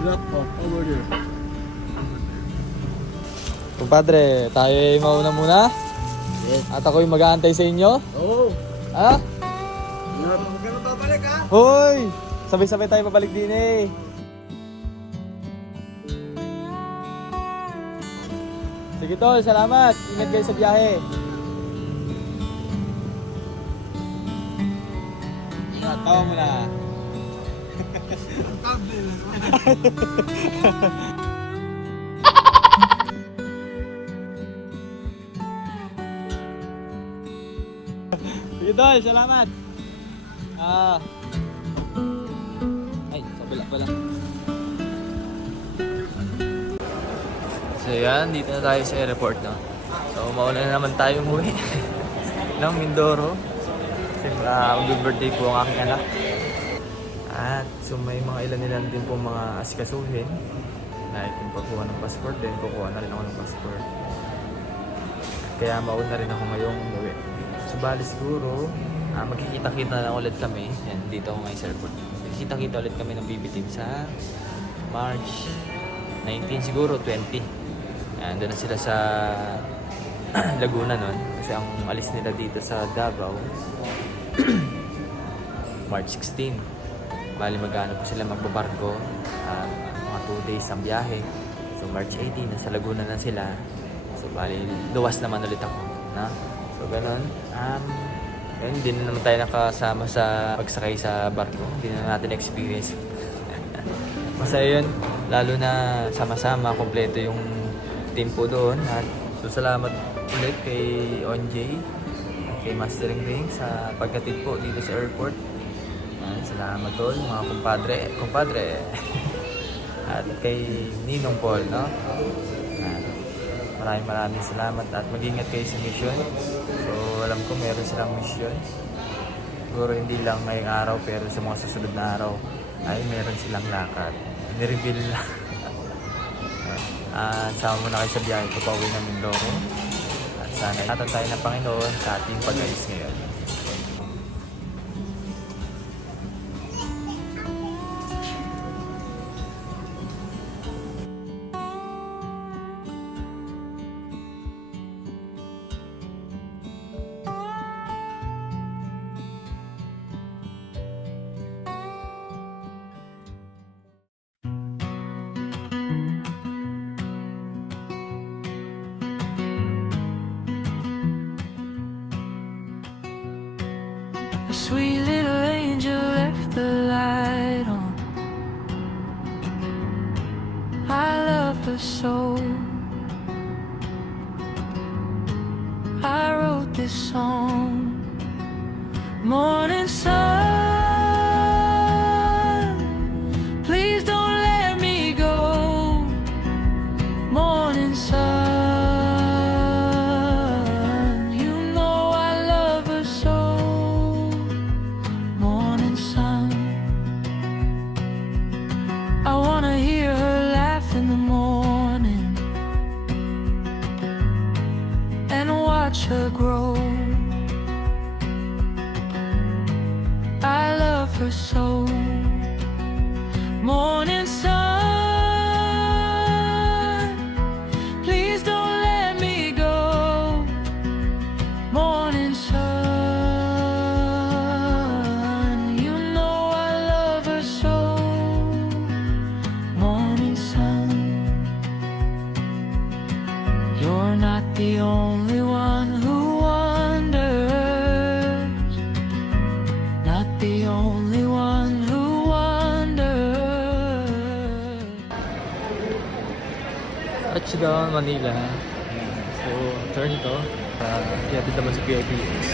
Drop off over there. Kumpadre, tayo ay mauna muna. Yes. At ako'y mag-aantay sa inyo. Oo. Ha? Ganun babalik ha? Hoy! Sabay-sabay tayo babalik din eh. Sige tol, salamat. Ingat kayo sa biyahe. Ingat, tawa mo na. Sige tol, salamat. Ay, sabila pala. So yan, dito na tayo sa airport, no? So mauna na naman tayo umuwi ng Mindoro. Kasi mag-birthday po ang aking anak. At so may mga ilan din po mga asikasuhin. Like yung pagkuha ng passport din, kukuha na rin ako ng passport. Kaya mauna rin ako ngayong umuwi. So bali siguro, magkikita-kita na lang ulit kami. Yan, dito ako ngayon sa airport. Magkikita-kita ulit kami ng BB team sa March 19 siguro, 20. Doon na sila sa Laguna nun. Kasi ang alis nila dito sa Davao, March 16. Bali mag-ano po sila magbabarko. Mga 2 days ang biyahe. So March 18, nasa Laguna na sila. So bali, luwas naman ulit ako. Na? So ganun. Hindi na naman tayo nakasama sa pagsakay sa barko. Hindi na natin experience. Masaya yun. Lalo na sama-sama, kompleto yung team po doon. At so salamat ulit kay Onjay at kay Mastering Ring sa pagkatid po dito sa airport. Salamat tol, mga kumpadre. At kay Ninong Paul, no? Maraming salamat at mag-ingat kayo sa mission. So alam ko meron silang mission. Siguro hindi lang ngayong araw pero sa mga susunod na araw ay meron silang lakad. Nireveal lang. Sama mo na kayo sa biyahe ko pauwi ng Mindoro. At sana ingatan tayo ng Panginoon sa ating pag-alis ngayon. A sweet little angel left the light on. I love her so. I wrote this song. Morning sun, please don't let me go. Morning sun. Watch her grow. I love her so. Morning sun, please don't let me go. Morning sun, you know I love her so. Morning sun, you're not the only one who wonders, not the only one who wonders. Touchdown Manila. So turn ito. Kaya dito naman sa PIPS.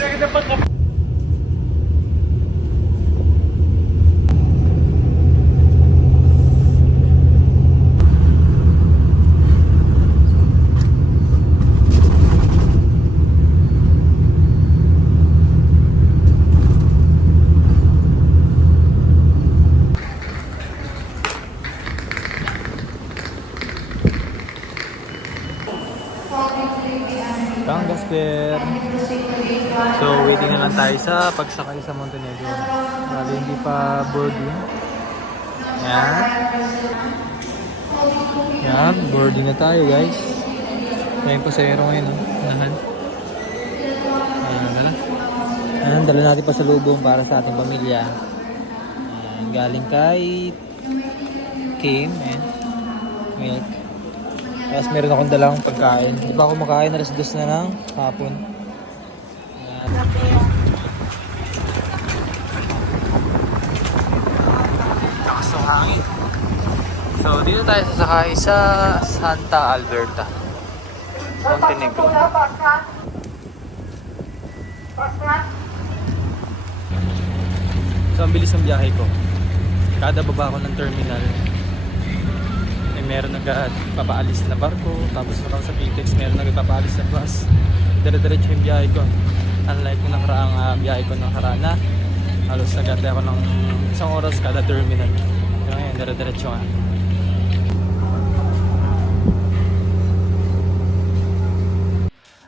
Gasper. So waiting na lang tayo sa pagsakay sa Montenegro. Bali hindi pa boarding. Ayan. Yan, boarding na tayo guys. May pasahero ngayon, oh. Unahan. Ayan, Ayan, dala natin pa sa lubong para sa ating pamilya. Ayan, galing kay Kim, ayan. Milk. Tapos meron akong dalang pagkain. Di ba ako makain? Alas 2 na ng hapon. Ayan. Lakas ng hangin. So, dito tayo sasakay sa Santa Alberta, Montenegro. So, ang bilis ng biyahe ko. Kada baba ko ng terminal, ay meron nagpapaalis na barko. Tapos naman sa PTEX, meron nagpapaalis na bus. Dire-diretso yung biyahe ko. Unlike kung nakaraang biyahe ko nakaraan na, halos nagantay ako ng 1 oras kada terminal. Pero ngayon, dire-diretso nga.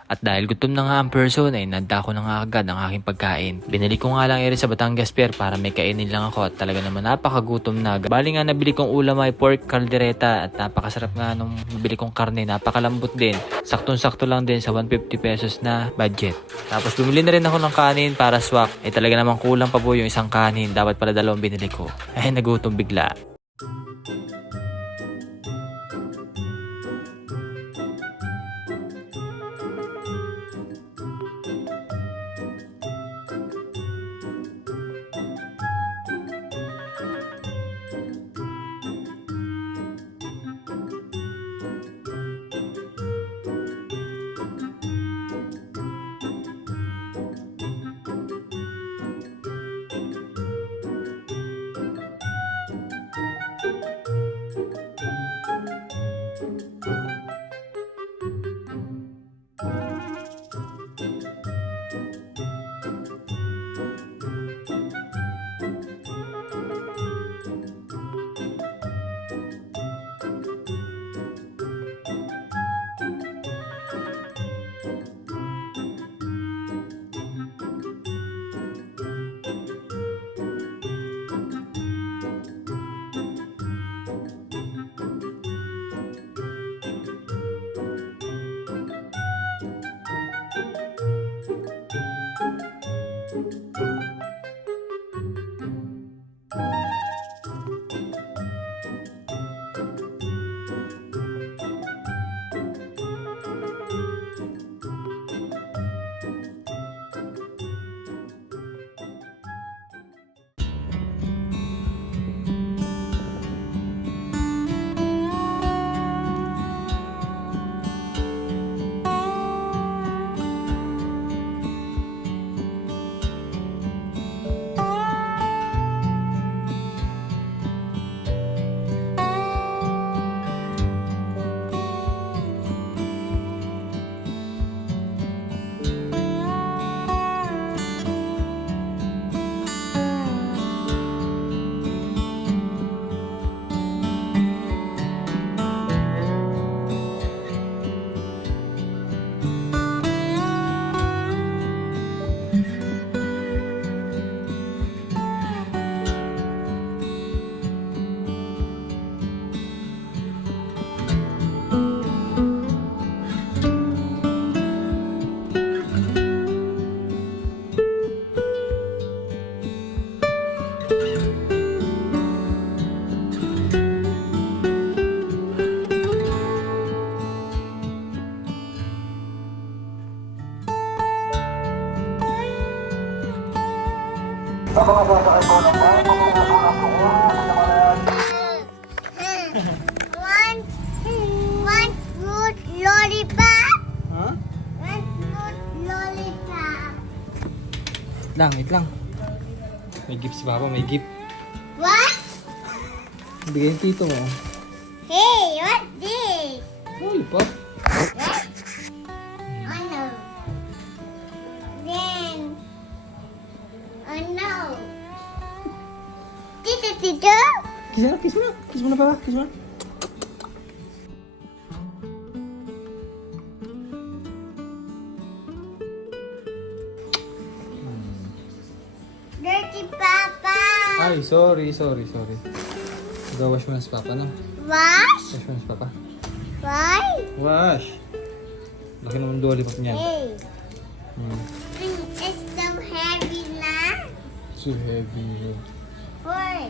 At dahil gutom na nga ang person ay nanda ko na nga agad ang aking pagkain. Binili ko nga lang rin sa Batangas Pier para may kainin lang ako at talaga naman napakagutom na. Bali nga nabili kong ulam ay pork caldereta at napakasarap nga nung nabili kong karne. Napakalambot din. Saktong-sakto lang din sa 150 pesos na budget. Tapos bumili na rin ako ng kanin para swak. Eh talaga naman kulang pa po yung isang kanin. Dapat pala 2 binili ko. Ay nagutom bigla. One fruit lollipop. Huh? One fruit lollipop. Wait lang. May gift si Papa, may gift. What? Bigay yung tito mo. Hey, what this? Lollipop. What? Oh no. Then. Oh no. Tito. Kiss mo na. Kiss mo na Papa, kiss mo na. Dirty Papa. Ay, sorry. Gawash mo na si Papa, no? Wash? Wash mo na si Papa. Why? Wash! Laki naman lollipop niyan. Hey. Hmm. It's so heavy na. So heavy. Why?